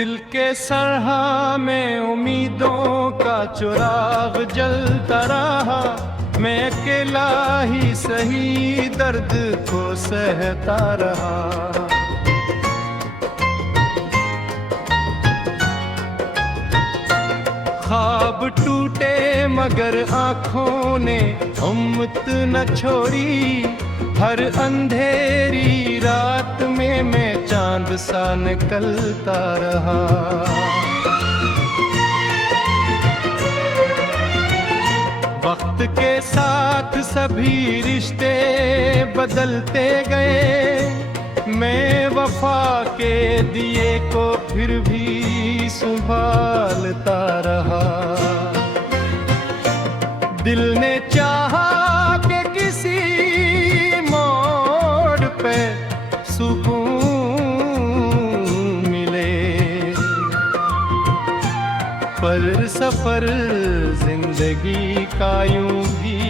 दिल के सरहा में उम्मीदों का चिराग जलता रहा। मैं अकेला ही सही दर्द को सहता रहा। ख्वाब टूटे मगर आँखों ने हिम्मत न छोड़ी। हर अंधेरी रात में मैं चांद सा निकलता रहा। वक्त के साथ सभी रिश्ते बदलते गए। मैं वफा के दिए को फिर भी संभालता रहा। दिल ने चाहा कि किसी मोड़ पे सुकून मिले, पर सफर जिंदगी का यूं भी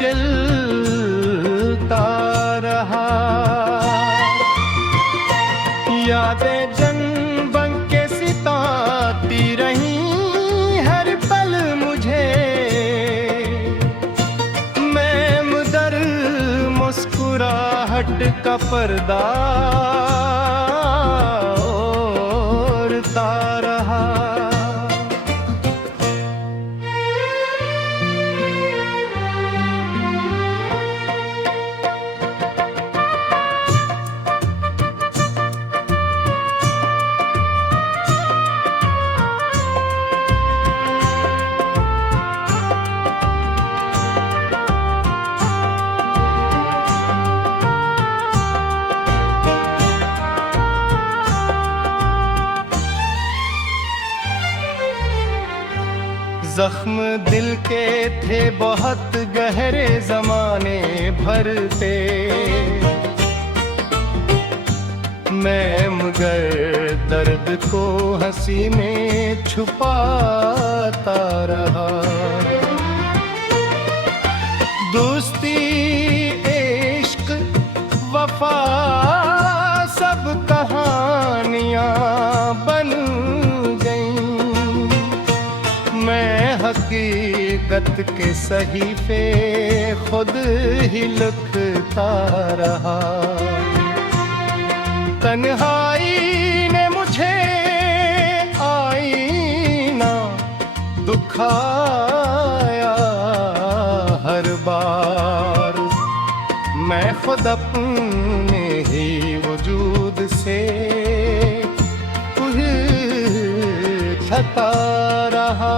चलता रहा। यादें जन बन के सिताती रहीं हर पल मुझे। मैं मुदर मुस्कुराहट का पर्दा ओढ़ता रहा। जख्म दिल के थे बहुत गहरे जमाने भर पे। मैं मगर दर्द को हंसी में छुपाता रहा। दोस्ती इश्क वफा सब कहानियां बन गईं। मैं हकीकत के सहीफे खुद ही लिखता रहा। तन्हाई ने मुझे आईना दुखाया हर बार। मैं खुद अपने ही वजूद से छता रहा।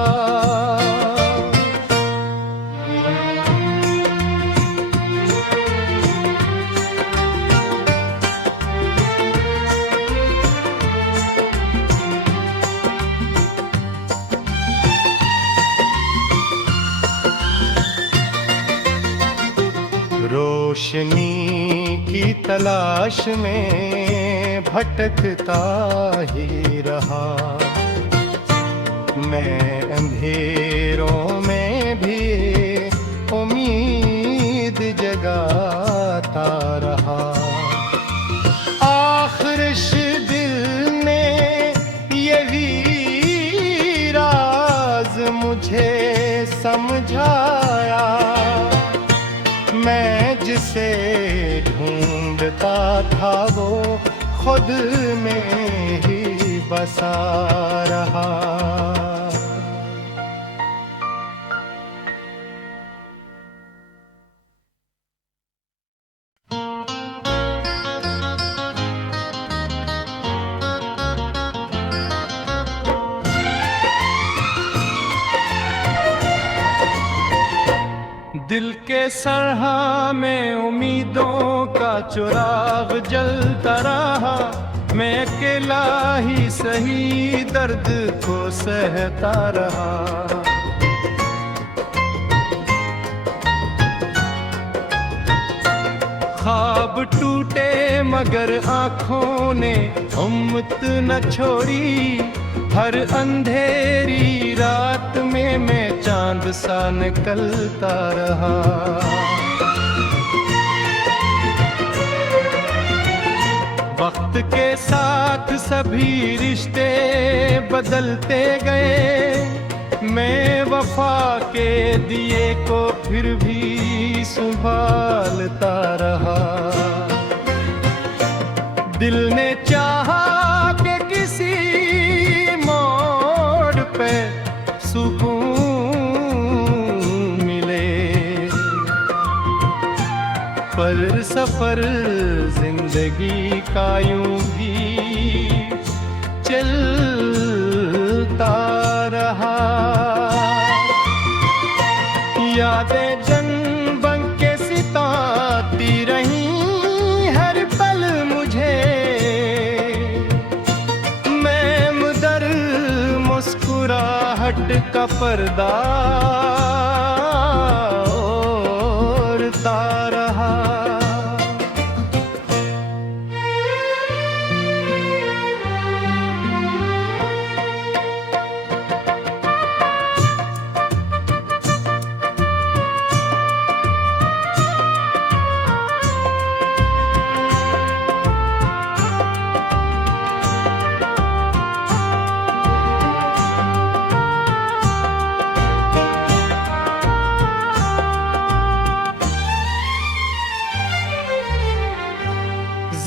रोशनी की तलाश में भटकता ही रहा। मैं अंधेरों में भी उम्मीद जगाता रहा। आखिर दिल ने यही राज मुझे समझाया। मैं जिसे ढूंढता था वो खुद में ही बसा रहा। दिल के सरहा में उम्मीदों का चिराग जलता रहा। मैं अकेला ही सही दर्द को सहता रहा। ख्वाब टूटे मगर आँखों ने हिम्मत न छोड़ी। हर अंधेरी रात में मैं चांद सा निकलता रहा। वक्त वक्त के साथ सभी रिश्ते बदलते गए, मैं वफा के दिए को फिर भी संभालता रहा। दिल ने चाहा कि किसी मोड़ पे सुकून मिले, पर सफर जिंदगी का यूं ही चलता रहा। यादें जन बन के सिताती रही हर पल मुझे, मैं मुदर मुस्कुराहट का पर्दा ओढ़ता रहा।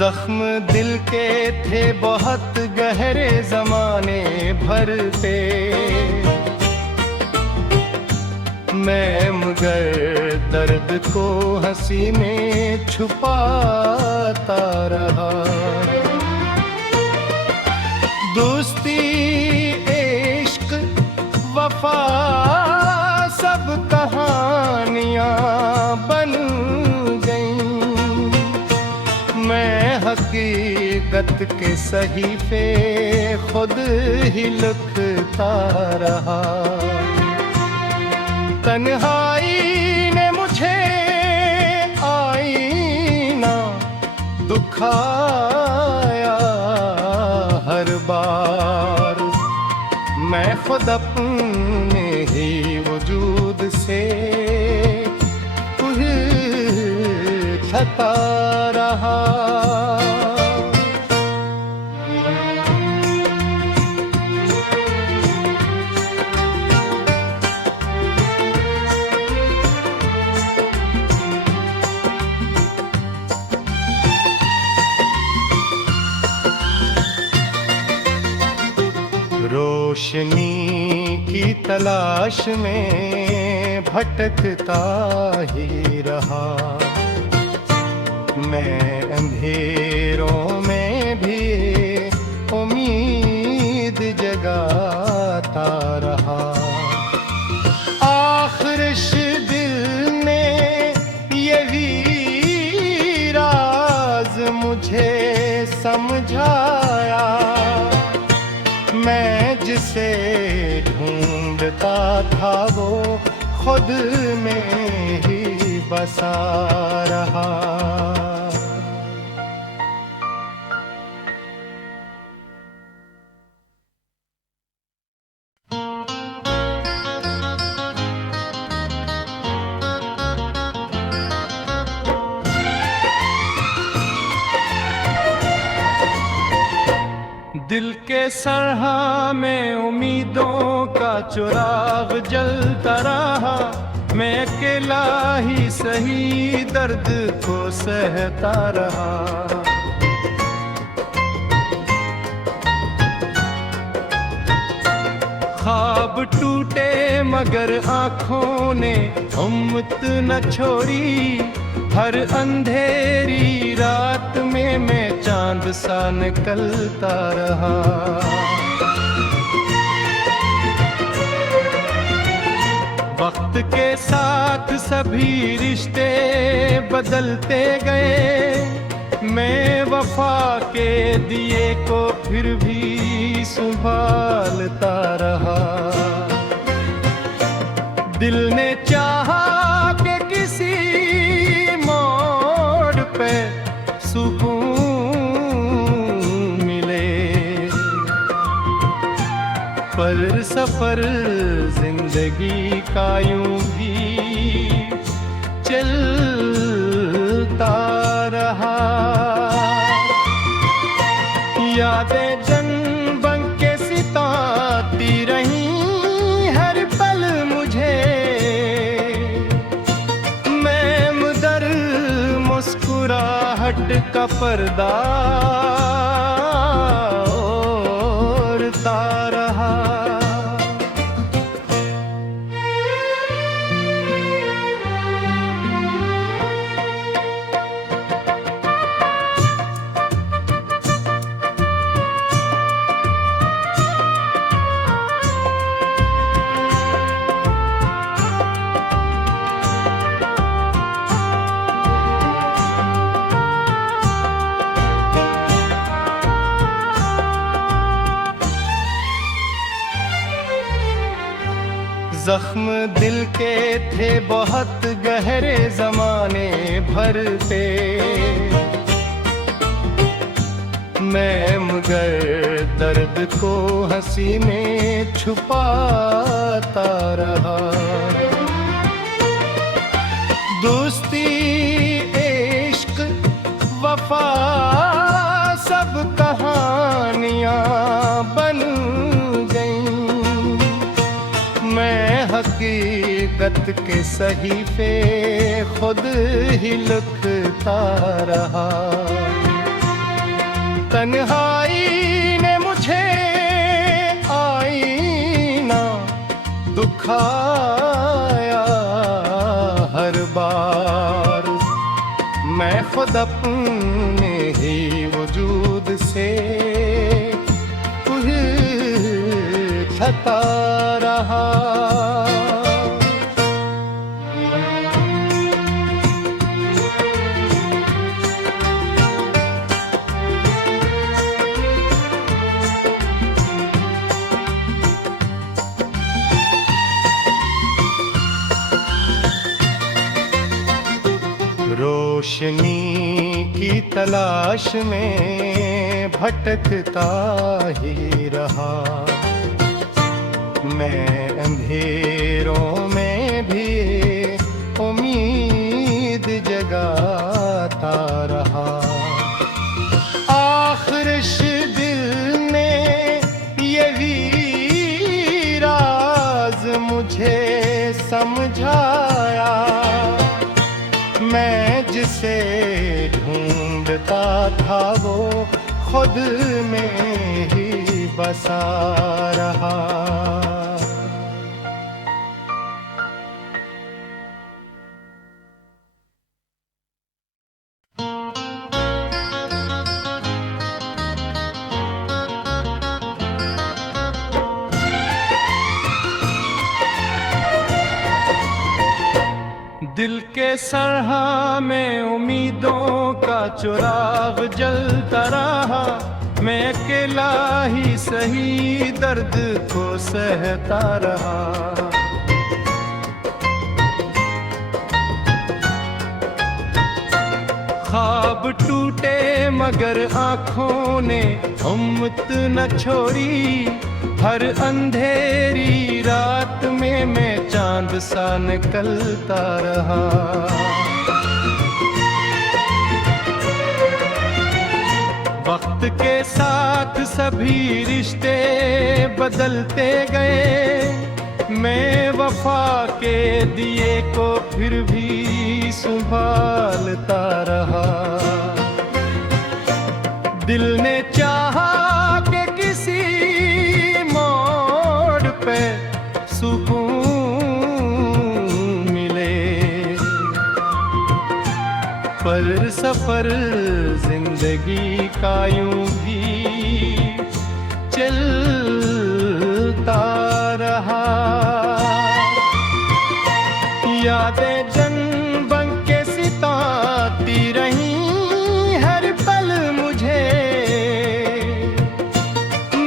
जख्म दिल के थे बहुत गहरे जमाने भर पे, मैं मगर दर्द को हंसी में छुपाता रहा। दोस्ती इश्क वफा सब कहानियां बन गईं, मैं हकीकत के सहीफे खुद ही लिखता रहा। तन्हाई ने मुझे आईना दुखाया हर बार, मैं खुद अपने ही वजूद से उलझता रहा। रोशनी की तलाश में भटकता ही रहा, मैं अंधेरों में भी उम्मीद जगाता रहा। आखिर दिल ने यही राज मुझे समझाया, मैं जिसे ढूंढता था वो खुद में ही बसा रहा। दिल के सरहा में उम्मीदों का चिराग जलता रहा, मैं अकेला ही सही दर्द को सहता रहा। ख्वाब टूटे मगर आँखों ने हिम्मत न छोड़ी, हर अंधेरी रात में मैं चांद सा निकलता रहा। वक्त के साथ सभी रिश्ते बदलते गए, मैं वफा के दिए को फिर भी संभालता रहा। दिल ने चाहा कि किसी मोड़ पे सुकून मिले, पर सफर जिंदगी का यूं ही चलता रहा। यादें जन बन के सिताती रही हर पल मुझे। मैं मुदर मुस्कुराहट का पर्दा ओढ़ता रहा। जख्म दिल के थे बहुत गहरे जमाने भर पे। मैं मगर दर्द को हंसी में छुपाता रहा। दोस्ती इश्क वफा सब कहानियां बन गईं। मैं हकीकत के सहीफे खुद ही लिखता रहा। तन्हाई ने मुझे आईना दुखाया हर बार। मैं खुद अपने ही वजूद से उलझता रहा। रोशनी की तलाश में भटकता ही रहा। मैं अंधेरों में भी उम्मीद जगाता रहा। आखिर दिल ने यही राज मुझे समझाया। मैं जिसे ढूंढता था वो खुद में ही बसा रहा। दिल के सरहा में उम्मीदों का चिराग जलता रहा। मैं अकेला ही सही दर्द को सहता रहा। ख्वाब टूटे मगर आँखों ने हिम्मत न छोड़ी। हर अंधेरी रात में मैं चांद सा निकलता रहा। वक्त के साथ सभी रिश्ते बदलते गए। मैं वफा के दिए को फिर भी संभालता रहा। दिल ने चाहा कि किसी मोड़ पे सुकून मिले, पर सफर जिंदगी का यूं भी चलता रहा। यादें जन बन के सिताती रही हर पल मुझे।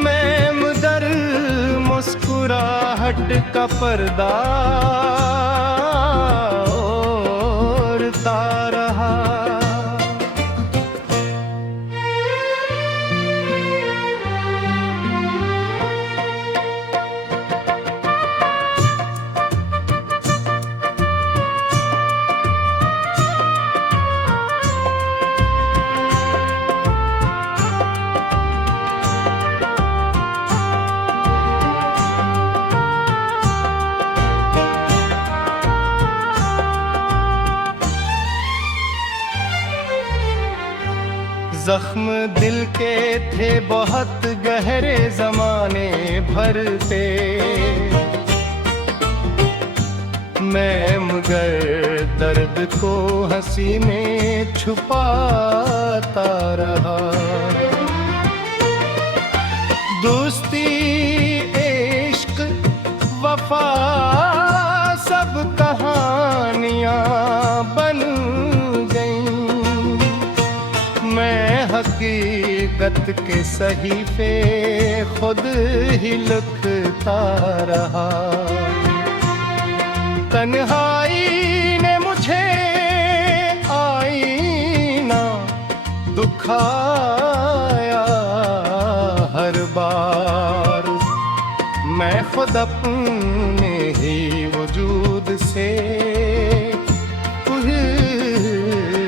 मैं मुदर मुस्कुराहट का पर्दा ओढ़ता रहा। जख्म दिल के थे बहुत गहरे जमाने भर पे, मैं मगर दर्द को हंसी में छुपाता रहा। दोस्ती इश्क वफा सब कहानियां बन गईं, मैं हकीकत के सहीफे खुद ही लिखता रहा। तन्हाई ने मुझे आईना दुखाया हर बार, मैं खुद अपने ही वजूद से उलझता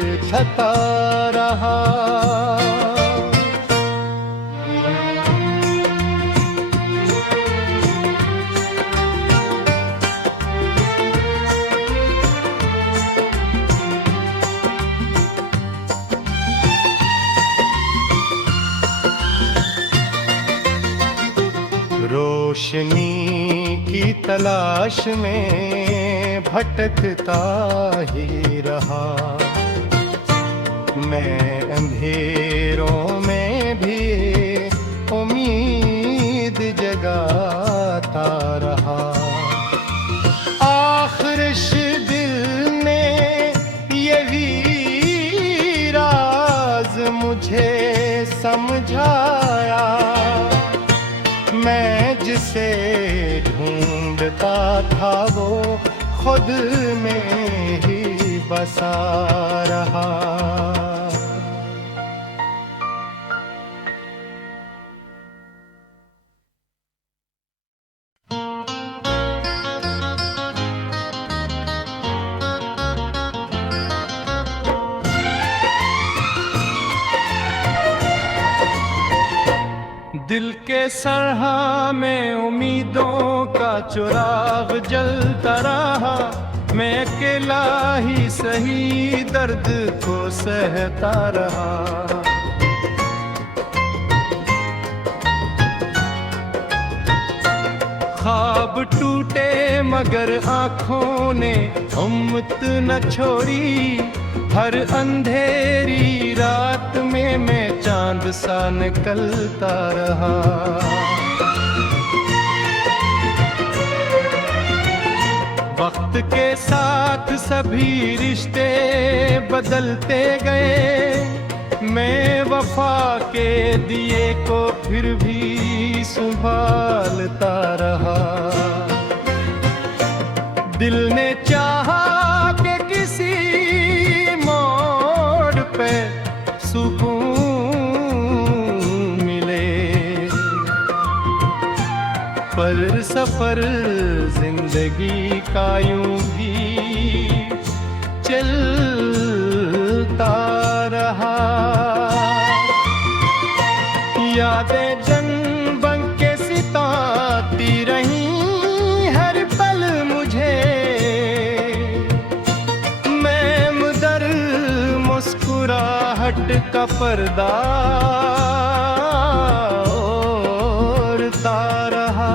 रहा। रोशनी की तलाश में भटकता ही रहा, मैं अंधेरों में भी उम्मीद जगाता रहा। आखिर दिल ने यही राज मुझे समझाया, मैं जिसे ढूंढता था वो खुद में ही बसा रहा। दिल के सरहा में उम्मीदों का चिराग जलता रहा, मैं अकेला ही सही दर्द को सहता रहा। ख्वाब टूटे मगर आँखों ने हिम्मत न छोड़ी, हर अंधेरी रात में मैं चांद सा निकलता रहा। वक्त के साथ सभी रिश्ते बदलते गए, मैं वफा के दिए को फिर भी संभालता रहा। दिल ने चाहा कि किसी मोड़ पे सुकून मिले, पर सफर जिंदगी का यूं ही चलता रहा। यादें जन बन के सिताती रहीं हर पल मुझे, मैं मदर मुस्कुराहट का पर्दा ओढ़ता रहा।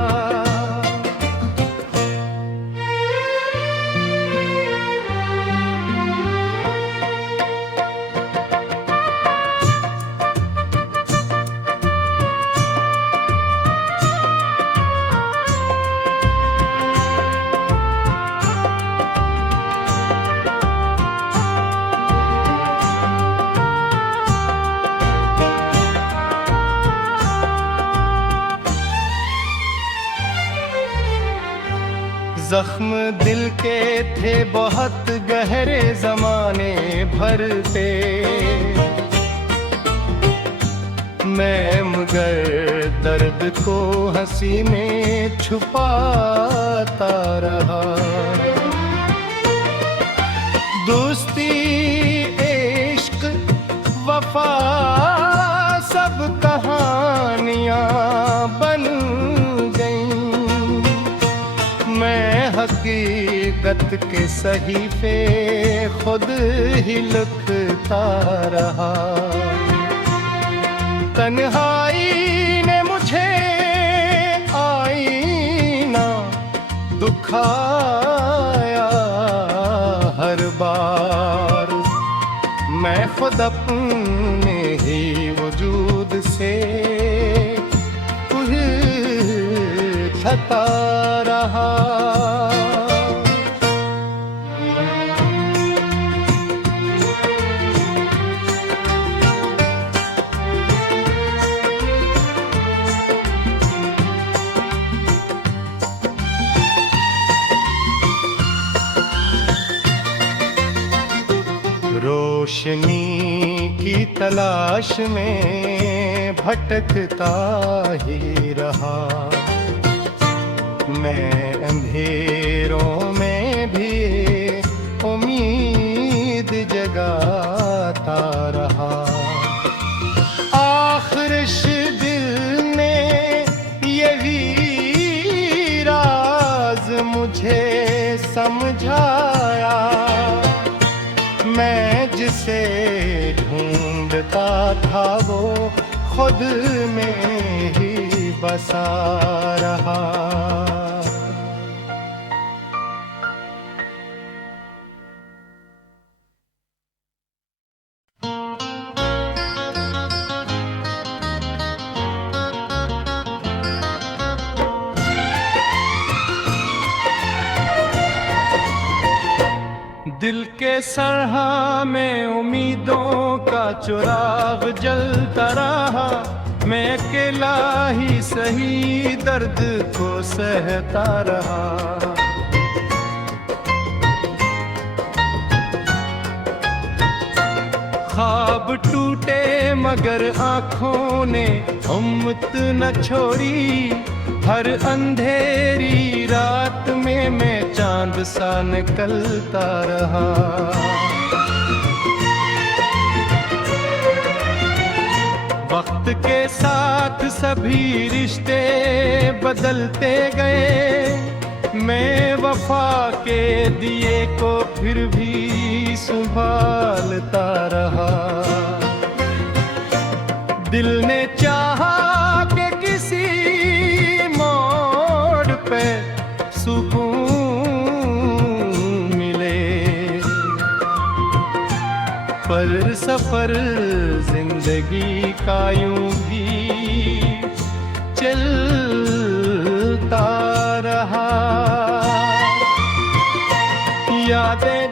जख्म दिल के थे बहुत गहरे जमाने भर पे, मैं मगर दर्द को हंसी में छुपाता रहा। दोस्ती इश्क वफा सब कहानियां बन गईं, मैं हकीकत के सहीफे खुद ही लिखता रहा। तन्हाई ने मुझे आईना दुखाया हर बार। मैं खुद अपने ही वजूद से उलझता रहा। रोशनी की तलाश में भटकता ही रहा मैं, अंधेरों में भी उम्मीद जगाता रहा। आखिर इस दिल ने यही राज मुझे समझाया, मैं जिसे ढूंढता था वो खुद में ही बसा रहा। दिल के सरहा में उम्मीदों का चिराग जलता रहा, मैं अकेला ही सही दर्द को सहता रहा। ख्वाब टूटे मगर आँखों ने उम्मीद न छोड़ी, हर अंधेरी रात में मैं चांद सा निकलता रहा। वक्त के साथ सभी रिश्ते बदलते गए, मैं वफा के दिए को फिर भी संभालता रहा। दिल ने चाहा कि किसी मोड़ पे सुकून मिले, पर सफर जिंदगी का यूं ही चलता रहा। यादें